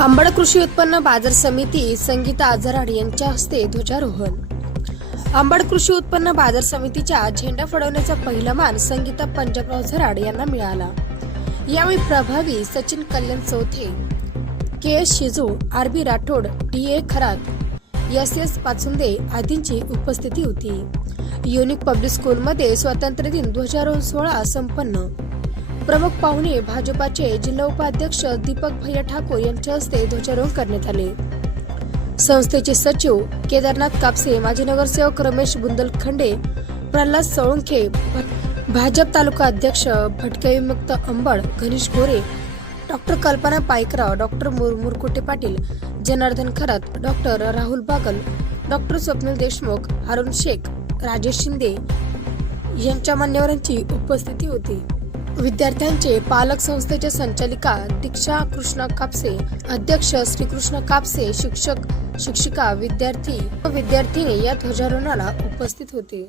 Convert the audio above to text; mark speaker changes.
Speaker 1: आंबड कृषी उत्पन्न बाजार समिती संगीता आझराड यांच्या हस्ते ध्वजारोहण. आंबड कृषी उत्पन्न बाजार समितीच्या झेंडा फडवण्याचा पहिला मान संगीता पंजाबराव झराड यांना मिळाला. यावेळी प्रभावी Sachin Kalyan Chauthe K S Shiju R B Rathod D A Kharat S S Pachunde आदींची उपस्थिती होती. युनिक पब्लिक स्कूलमध्ये स्वातंत्र्य दिन ध्वजारोहण सोहळा संपन्न. प्रमुख पाहुणे भाजपाचे जिल्हा उपाध्यक्ष दीपक भैया ठाकूर यांच्या हस्ते ध्वजारोहण करण्यात आले. संस्थेचे सचिव केदारनाथ कापसे माजी नगरसेवक रमेश बुंदलखंडे प्रल्हाद सळुंखे भाजप तालुका अध्यक्ष भटके विमुक्त अंबड गणेश गोरे डॉक्टर कल्पना पायकराव डॉक्टर मुर मुरकुटे पाटील जनार्दन खरात डॉक्टर राहुल बागल डॉक्टर स्वप्नील देशमुख अरुण शेख राजेश शिंदे यांच्या मान्यवरांची उपस्थिती होती. विद्यार्थ्यांचे पालक संस्थेच्या संचालिका दीक्षा कृष्णा कापसे अध्यक्ष श्रीकृष्ण कापसे शिक्षक शिक्षिका विद्यार्थी व विद्यार्थिनी या ध्वजारोहणाला उपस्थित होते.